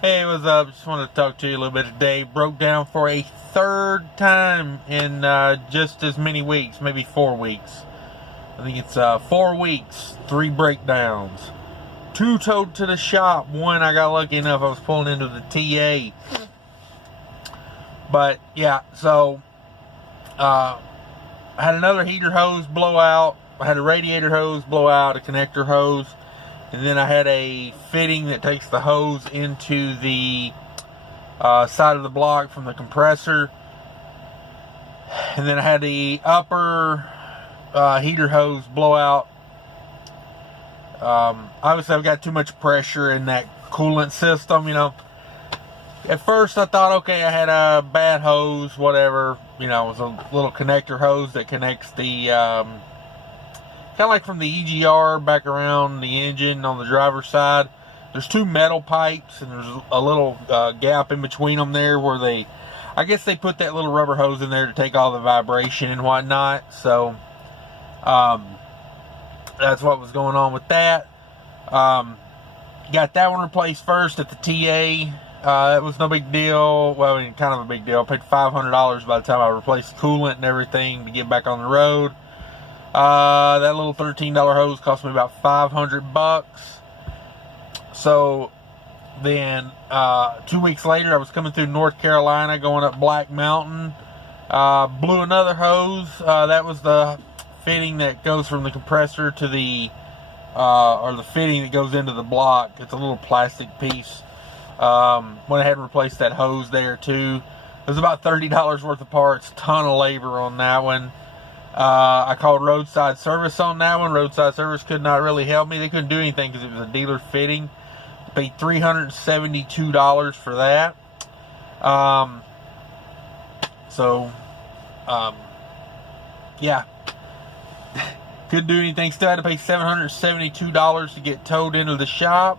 Hey, what's up? Just wanted to talk to you a little bit today. Broke down for a third time in just as many weeks, maybe 4 weeks. I think it's 4 weeks, 3 breakdowns. 2 towed to the shop. 1, I got lucky enough, I was pulling into the TA. But yeah, so I had another heater hose blow out. I had a radiator hose blow out, a connector hose. And then I had a fitting that takes the hose into the side of the block from the compressor. And then I had the upper heater hose blow out. Obviously, I've got too much pressure in that coolant system, At first, I thought, okay, I had a bad hose, whatever. It was a little connector hose that connects the... kind of like from the EGR back around the engine on the driver's side. There's 2 metal pipes, and there's a little gap in between them there where I guess they put that little rubber hose in there to take all the vibration and whatnot. So, that's what was going on with that. Got that one replaced first at the TA. It was no big deal. Well, I mean, kind of a big deal. I paid $500 by the time I replaced the coolant and everything to get back on the road. That little $13 hose cost me about $500. So then 2 weeks later, I was coming through North Carolina going up Black Mountain. Blew another hose. That was the fitting that goes from the compressor to the or the fitting that goes into the block. It's a little plastic piece. Went ahead and replaced that hose there too. It was about $30 worth of parts. Ton of labor on that one. I called roadside service on that one. Roadside service could not really help me. They couldn't do anything because it was a dealer fitting. Paid $372 for that. Yeah. Couldn't do anything. Still had to pay $772 to get towed into the shop.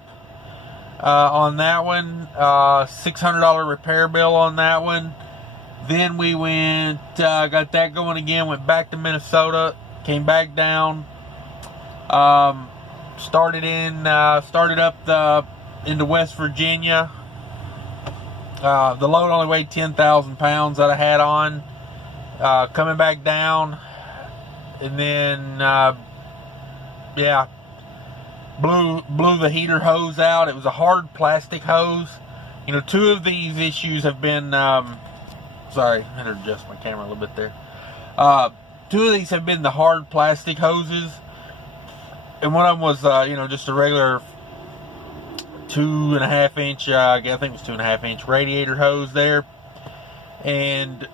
On that one. $600 repair bill on that one. Then we went, got that going again, went back to Minnesota, came back down, started up into West Virginia. The load only weighed 10,000 pounds that I had on. Coming back down, and then, blew the heater hose out. It was a hard plastic hose. 2 of these issues have been, sorry, I had to adjust my camera a little bit there. 2 of these have been the hard plastic hoses. And one of them was, just a regular 2.5 inch, I think it was 2.5 inch radiator hose there. And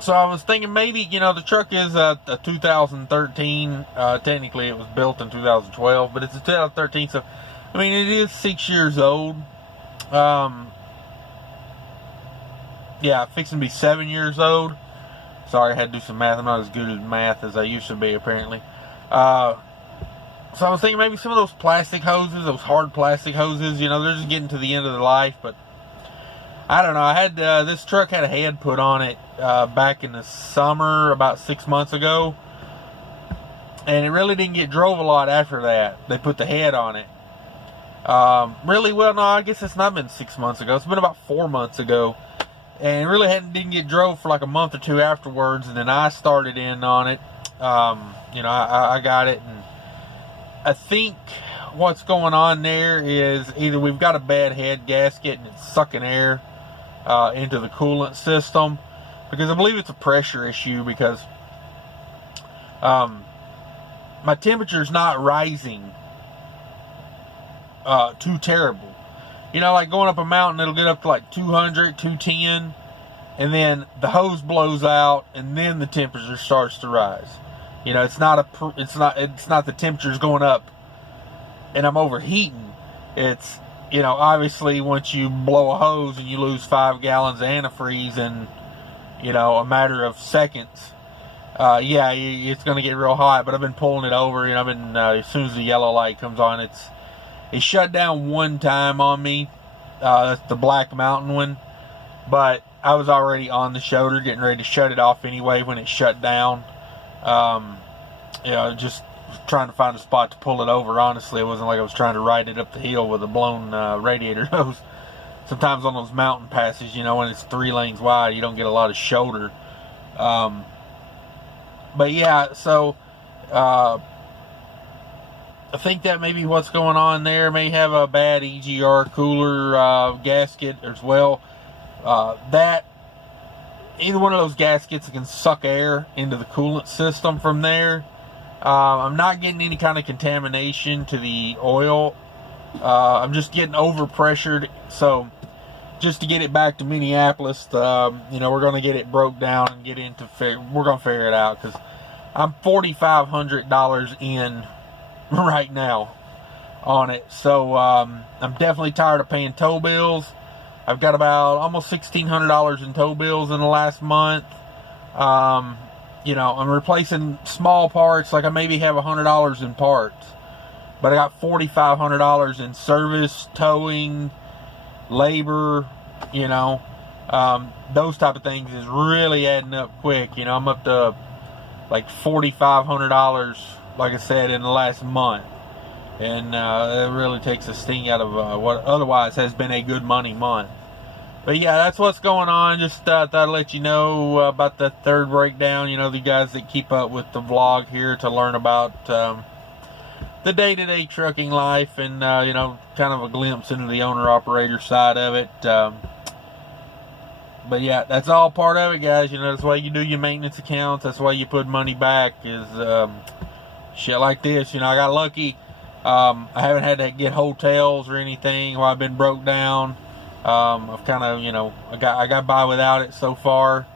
so I was thinking maybe, the truck is a 2013. Technically it was built in 2012, but it's a 2013. So, I mean, it is 6 years old. Yeah, fixing to be 7 years old. Sorry, I had to do some math. I'm not as good at math as I used to be, apparently. So I was thinking maybe some of those plastic hoses, those hard plastic hoses, they're just getting to the end of their life. But I don't know. I had this truck had a head put on it back in the summer, about 6 months ago. And it really didn't get drove a lot after that. They put the head on it. Really, well, no, I guess it's not been 6 months ago. It's been about 4 months ago. And it really didn't get drove for like a month or 2 afterwards, and then I started in on it. I got it, and I think what's going on there is either we've got a bad head gasket and it's sucking air into the coolant system, because I believe it's a pressure issue, because my temperature's not rising too terrible. Like going up a mountain, it'll get up to like 200, 210, and then the hose blows out, and then the temperature starts to rise. It's not the temperature's going up, and I'm overheating. It's, obviously once you blow a hose and you lose 5 gallons of antifreeze in, a matter of seconds, it's going to get real hot. But I've been pulling it over, as soon as the yellow light comes on, it shut down one time on me. That's the Black Mountain one. But I was already on the shoulder getting ready to shut it off anyway when it shut down. Just trying to find a spot to pull it over. Honestly, it wasn't like I was trying to ride it up the hill with a blown radiator hose. sometimes on those mountain passes, you know, when it's 3 lanes wide, you don't get a lot of shoulder. But yeah, so I think that maybe what's going on there. May have a bad EGR cooler gasket as well. That either one of those gaskets can suck air into the coolant system from there. I'm not getting any kind of contamination to the oil. I'm just getting overpressured. So just to get it back to Minneapolis, you know, we're going to get it broke down and get into we're going to figure it out, because I'm $4,500 in right now on it. So I'm definitely tired of paying tow bills. I've got about almost $1,600 in tow bills in the last month. You know, I'm replacing small parts, like I maybe have $100 in parts, but I got $4,500 in service, towing, labor, you know, those type of things is really adding up quick. You know, I'm up to like $4,500, like I said, in the last month. And it really takes a sting out of what otherwise has been a good money month. But yeah, that's what's going on. Just thought I'd let you know about the third breakdown. You know, the guys that keep up with the vlog here to learn about the day-to-day trucking life, and you know, kind of a glimpse into the owner-operator side of it. But yeah, that's all part of it, guys. You know, that's why you do your maintenance accounts. That's why you put money back, is shit like this. You know, I got lucky. I haven't had to get hotels or anything while I've been broke down. I've kind of, you know, I got by without it so far.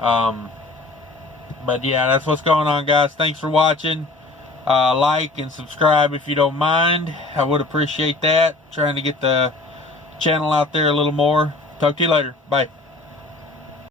But yeah, that's what's going on, guys. Thanks for watching. Like and subscribe if you don't mind. I would appreciate that. Trying to get the channel out there a little more. Talk to you later. Bye.